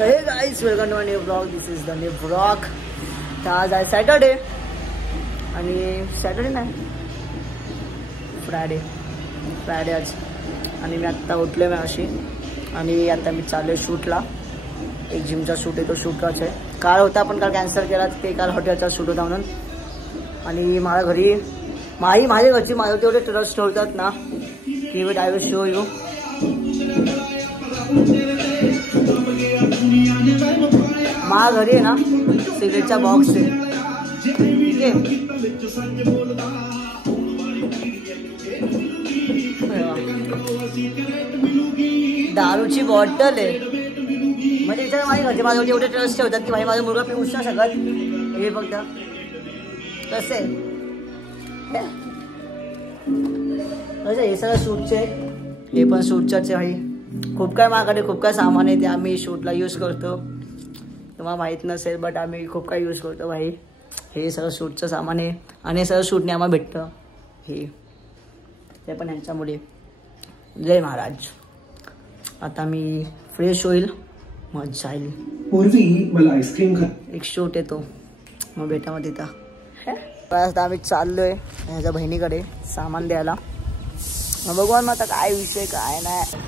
तर हे guys welcome to my new blog. This is the new blog. तर आज आहे सॅटर्डे आणि सॅटर्डे नाही फ्रायडे आज. आणि मी आत्ता उठले मी अशी आणि आता मी चालू आहे शूटला. एक जिमचा शूट आहे, तो शूटच आहे. काल होता पण काल कॅन्सल केला. ते काल हॉटेलचा शूट होता म्हणून. आणि माझ्या घरी माझ्या घरची माझ्या तेवढे ट्रस्ट ठेवतात ना की will I will show you. माझ्या घरी आहे ना सिगरेटचा बॉक्स आहे, ठीक आहे. दारूची बॉटल आहे. म्हणजे त्याच्यात माझ्या घरचे माझ्यावर एवढे ट्रस्ट ठेवतात की माझा मुलगा पिऊच नाही शकत. हे फक्त कसं आहे हे सगळं शूटचे आहे. हे पण शूटचंच आहे भाई. खूप काय माझ्याकडे खूप काय सामान आहे ते आम्ही शूटला यूज करतो. तुम्हाला माहीत नसेल बट आम्ही खूप काय यूज करतो भाई. हे सगळं शूटचं सामान आहे आणि हे सगळं शूटने आम्हाला भेटतं. हे ते पण यांच्यामुळे. जय महाराज. आता मी फ्रेश होईल, मजा येईल. पूर्वी मला आईस्क्रीम खा. एक शूट येतो मग भेटा मग तिथं. आता आम्ही चाललोय ह्याच्या बहिणीकडे सामान द्यायला. मग बघू मग आता काय विषय काय नाही.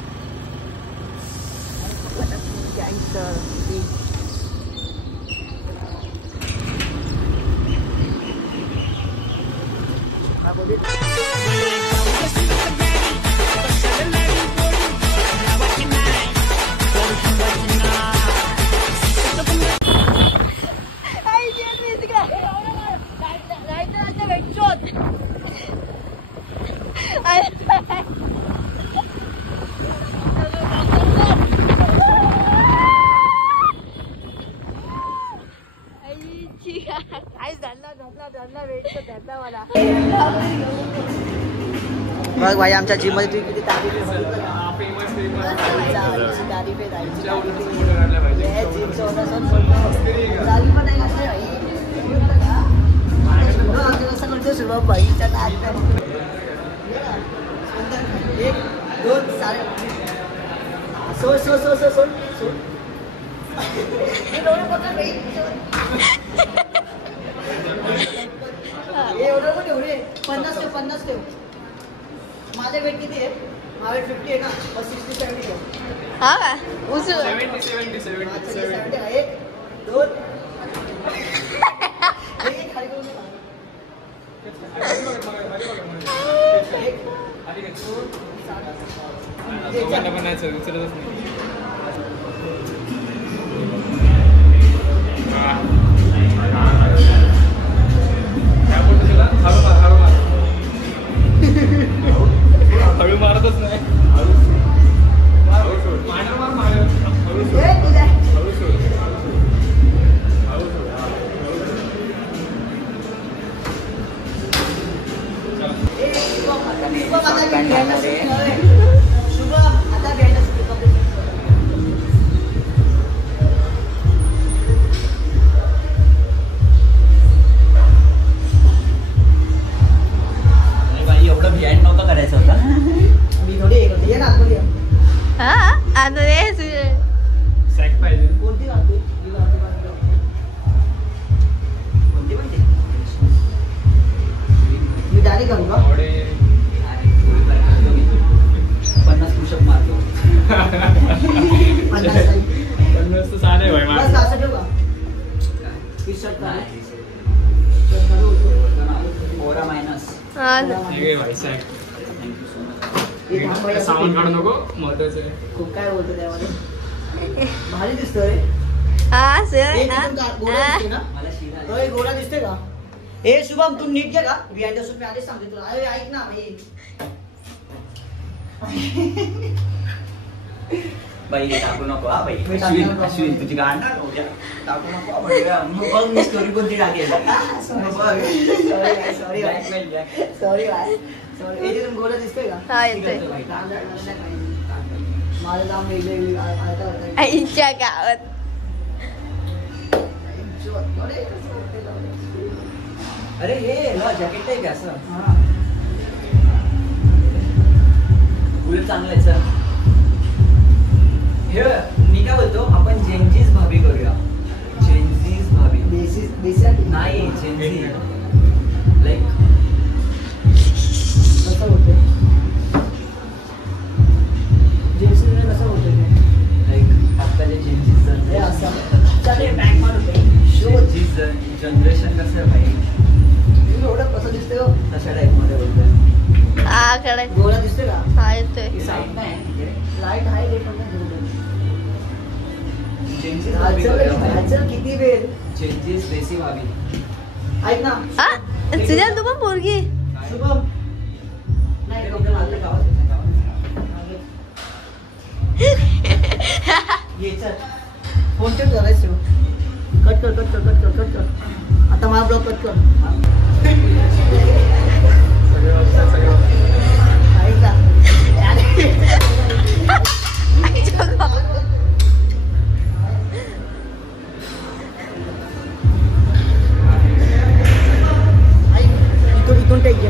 बघ भाई आमच्या जिम मध्ये तुम्ही किती तारीफ पन्नास ठेव. माझे वेट किती आहे? माझे 50 आहे ना, 60-70 ठेव. हा का? उचल. 70 1 2 एक खाली करून हळू मारतच नाही. साऊंड काढू नको. महत्वाचं आहे. खूप काय बोलतो त्यामध्ये. भारी दिसतोय. गोरा दिसतोय का? हे शुभम तू नीट घे का? बिहाइंड द मी आधीच सांगते तुला. अरे ऐक ना बाई टाकू नको. हा बाई अश्विन तुझी गाण टाकू नको. बघ मी स्टोरी कोणती टाकेल. सॉरी याच्यातून गोरा दिसतोय का? हा येतोय. माझं नाव वेगळे आईच्या गावात. अरे हे जॅकेट आहे का असं? उलट चांगलं आहे सर. हे मी काय बोलतो आपण जेंजीस इकडे गोळा दिसतोय का? हा येतोय. साईड नाही लाईट आहे रे पण नाही चेंजेस झालं किती वेळ चेंजेस बेसी भाभी ऐक ना हा सिरियल तू पण पोरगी शुभम नाही कपडे मारले गावात ये चल फोन ठेव करायचं कट कर आता मला ब्लॉक कट कर ऐक ना इथून टेक घे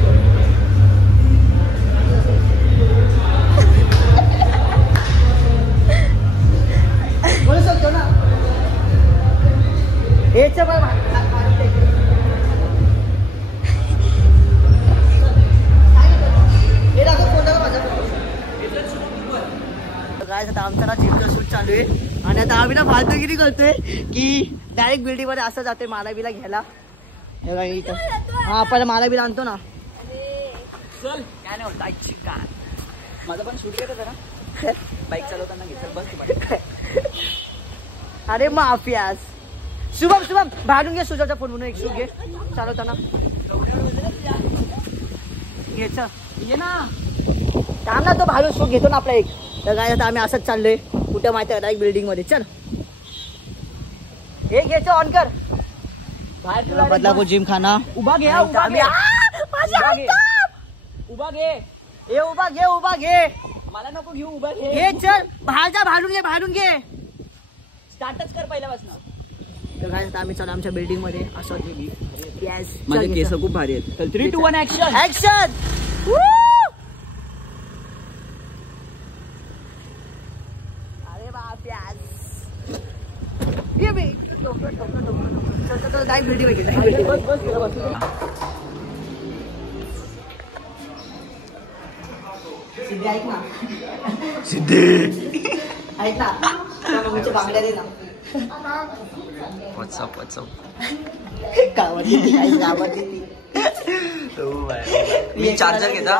बोलू शकतो ना हेच काय आता आमचा ना जिमचा शूट चालू आहे आणि आता आम्ही ना फालतूगिरी करतोय की डायरेक्ट बिल्डिंग मध्ये असं जातोय माला बिला घ्यायला हा पहिला माला बिला आणतो ना चल काय नाही होत आजची काय माझं पण शूट येतं जरा बाईक चालवताना घेतलं बस अरे माफियास शुभम भाडून घे सुजाचा फोन म्हणून एक शूट घे चालवताना घ्यायचं ये ना थांब ना तो भाडून शूट घेतो ना आपला एक तर काय आता आम्ही असंच चाललोय कुठे माहिती आहे बिल्डिंग मध्ये चल हे घ्यायचं ऑन कर बाहेर तुला बदलापूर जिम खाना उभा घे उभा घे उभा घे हे उभा घे मला नको घेऊ उभा घे हे चल बाहेरचा भाडून घे स्टार्टच कर पहिल्यापासून तर काय आता आम्ही चला आमच्या बिल्डिंग मध्ये असं येस माझे केस खूप भारी आहेत चल 3 2 1 ऍक्शन ऍक्शन अरे बाप यास ये बे चल डायरेक्ट बिल्डिंग बस सिद्धे ऐक ना ऐक ना मम्मीच्या बांगड्या दे ना व्हॉट्सअप गावात मी चार्जर घेता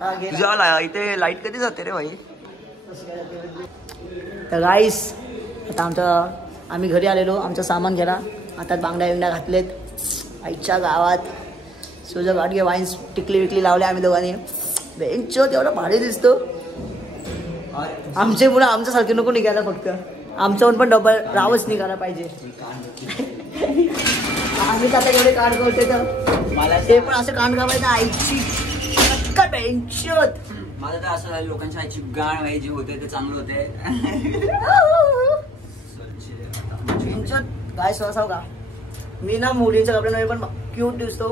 हा, घे ना. तुझ्या इथे लाईट कधी जाते रे भाई तर गाईस आता आम्ही घरी आलेलो आमचं सामान घ्यायला आता बांगड्या घातलेत आईच्या गावात सुजा गाडगे वाईन्स टिकली विकली लावले आम्ही दोघांनी बेंचो तेवढा भारी दिसतो आमचे पुढे आमच्यासारखे नको निघायला फक्त आमच्याहून पण डबल रावच निघायला पाहिजे आम्ही आता एवढे कांड करते तर मला ते पण असं कांड गावायचं आईची बेंचोत माझं तर असं झालं लोकांच्या आईची गाण व्हाय जे होते ते चांगलं होते काय सांगाव का मी ना मुलींच्या कपड्यांमध्ये पण क्यूट दिसतो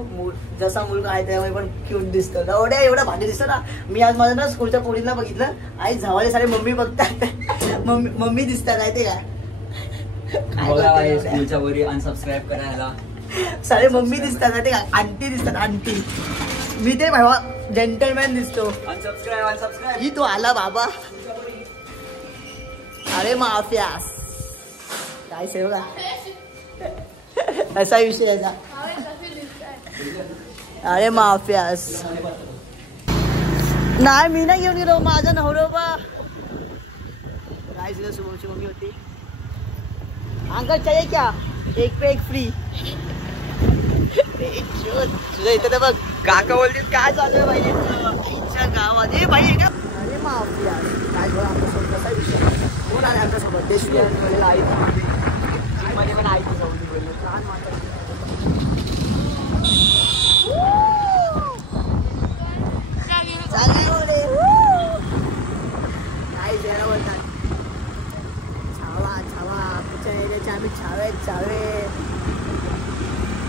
जसा मुलगा आहे त्यामुळे पण क्यूट दिसतो एवढा भारी दिसतो ना मी आज माझ्या ना स्कूलच्या पोरींना बघितलं आई झवाले सारे मम्मी बघतात मम्मी दिसतात आहे ते काय स्कूलच्या वरी अनसबस्क्राईब करायला सारे मम्मी दिसतात आहे ते काय आंटी दिसतात आंटी मी ते भावा जेंटलमॅन दिसतो अनसबस्क्राईब ही तो आला बाबा अरे माफ्यास काय सेव का असा विषय याचा अरे माफ्यास नाही मी नाही घेऊन गेलो माझा नवरोबा काय तुझ्या शुभमची मम्मी होती अंकल चाहिए क्या एक पे एक फ्री तुझ्या इथे तर बघ काका बोलतील काय चालू आहे भाई आईच्या गावात हे भाई का अरे माफ्यास काय बोला आमच्यासोबत कसा विषय कोण आले आमच्यासोबत देशवी आई मध्ये पण आई छान मात्र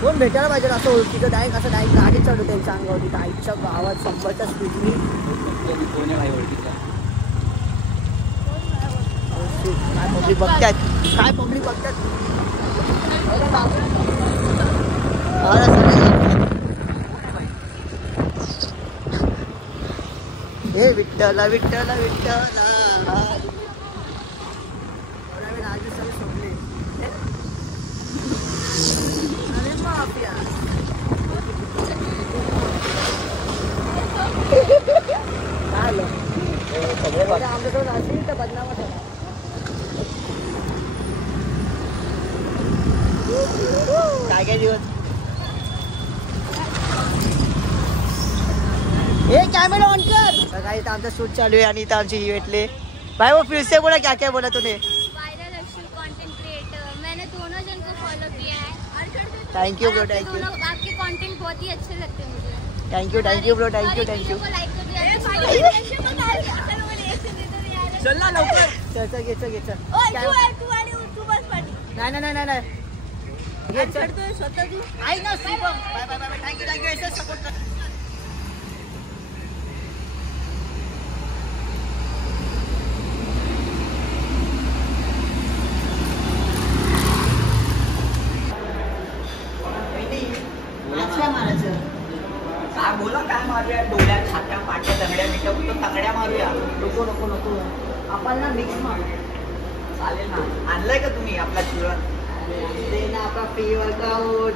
कोण भेटायला पाहिजे असं ओळखीचं डायरेक्ट असं डायरेक्ट गाडी चालू त्यांच्या अंगावरती आईच्या गावात 100च्या स्पीडनी काय पब्लिक बघतात हे विठ्ठला विठ्ठला विठ्ठला सोडले अरे माफिया काय दिवस हे कॅमेरा ऑन कर. बघा इथं आमचा शूट चालू आहे आणि इथं आमची ही भेटले. भाई वो फिर से बोला क्या क्या बोला तूने. वायरल कंटेंट क्रिएटर मैंने दोनों जन को फॉलो किया है. Thank you bro, thank you. आपके कंटेंट बहुत ही अच्छे लगते हैं मुझे. Thank you bro, thank you. चल ना लवकर. चल घे चल. नाही घे चल. आई ना शुभम. बाय थँक्यू ऐसे सपोर्ट कर. काय बोला काय मारूया डोळ्या छात्या पाट्या दंगड्या मिठ्या कुठं तंगड्या मारूया. नको आपण ना मिक्स मारू. चालेल ना. आणलाय का तुम्ही आपला चुरण. ते ना आपला फ्री वर्कआउट.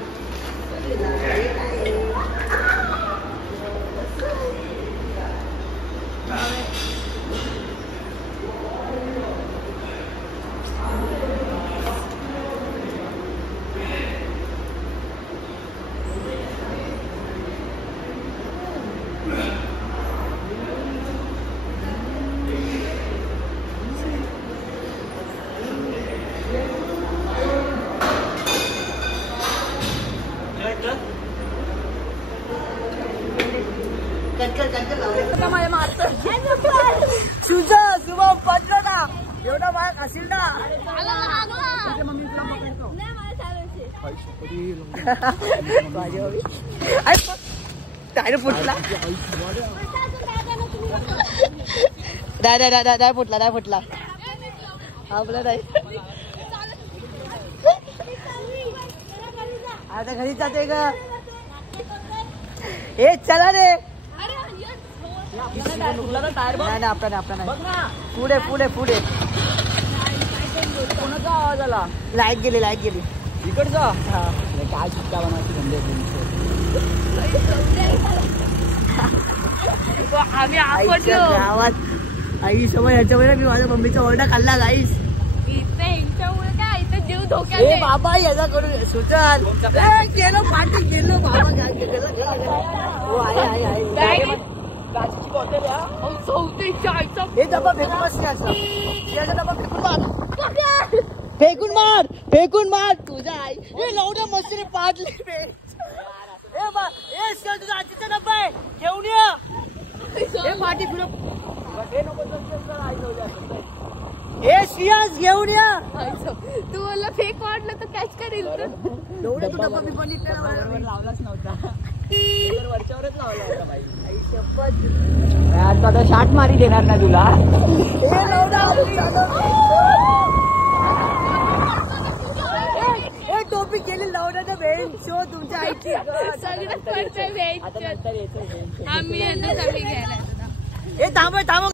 शुभम पडलो ना एवढा मार्क असेल ना. फुटला नाही फुटला आपला नाही. आता घरी जाते का. ए चला रे. नाही आपला पुढे कोणाचा आवाज आला. लाईट गेली इकडचा. काय सुट्टा बनवायची धंदे. गावात आई समोर याच्यामुळे मी माझ्या मम्मीचा ओरडा खाल्ला गाईस. जीव धोक्यात. बाबा याचा करून सुचल गेलो पाठी गेलो बाबा काचेची बॉटल या. हे डबा फेकून मार तुझा आई. हे लवड्या मस्तीने पाडले. तुझा आजीचा डब्बा आहे घेऊन ये. हे पाठी फिरव. हे श्रियास घेऊन या. तू मला फेक वाटलं तर कॅच करेल. एवढा तू डब्बा मी लावलाच नव्हता. वरच्यावरच लावला होता बाई. आता शाट मारी देणार ना तुला. टोपी केली लावण्याचा वेळ शो तुमच्या आईची. सगळं आम्ही घ्यायला. थांब